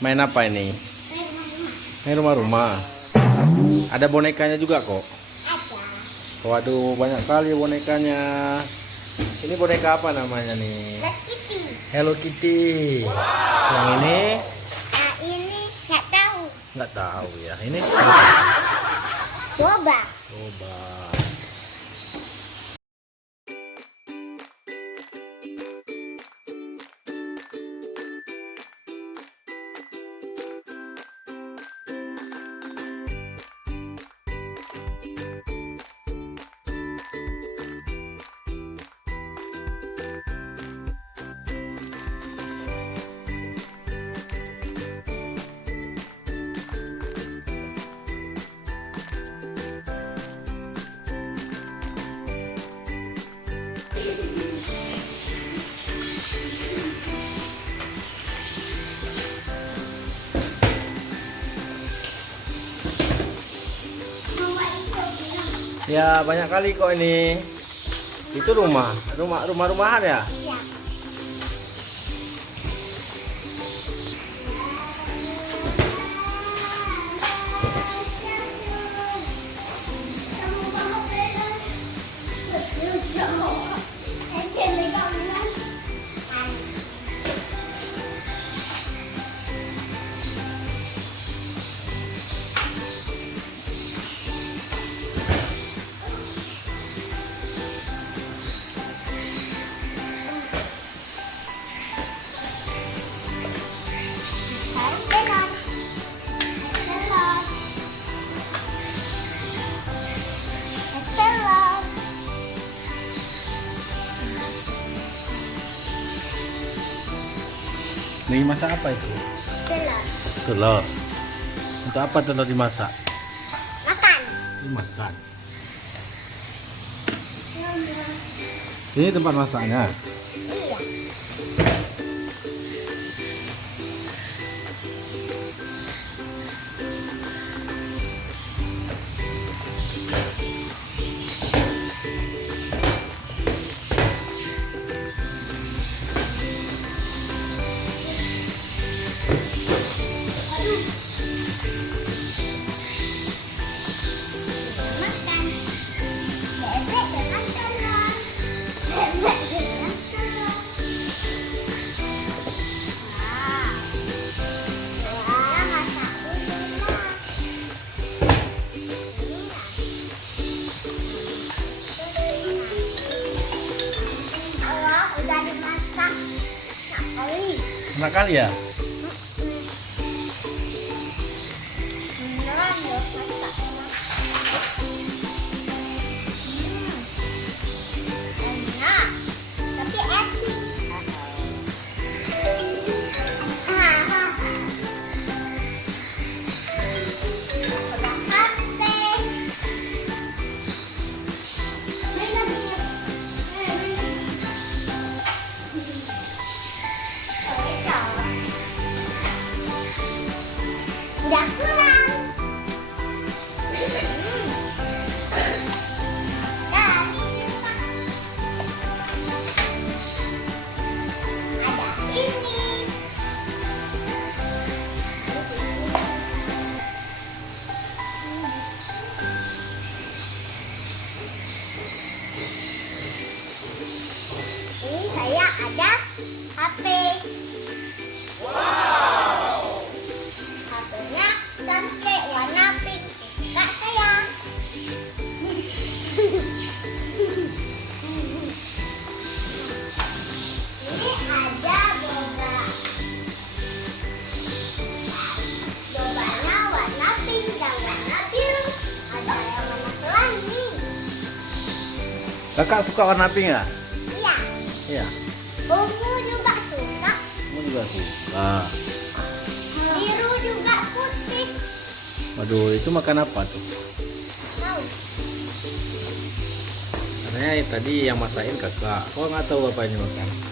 Main apa ini? Main rumah-rumah. Ada bonekanya juga kok. Ada. Waduh, banyak kali bonekanya. Ini boneka apa namanya nih? Hello Kitty. Hello Kitty. Yang ini? Nah, ini nggak tahu. Nggak tahu ya. Ini? Coba. Coba. Ya banyak kali kok ini. Itu rumah-rumahan ya? Ya. Nih masak apa itu? Telur. Telur. Untuk apa telur dimasak? Makan. Dimakan. Ini tempat masaknya. Iya. Makan. Bebek dengan telur. Bebek dengan telur. Wah. Ya, masak dulu lah. Allah udah dimasak. Nah, kali. Enak kali ya? Beneran ya masak enak. Enak. Tapi asin. Udah capek. Udah pulang. Ada ini. Ini saya ada HP. HP-nya cantik warna pink. Kak saya. Ini ada boba. Bobanya warna pink dan warna biru. Ada yang warna pelangi. Kakak suka warna pink ya? Iya. Iya. Ungu juga suka. Kamu juga suka. Biru juga putih. Waduh, itu makan apa tuh? Mau. Katanya tadi yang masakin kakak. Kok nggak tahu apa ini makan?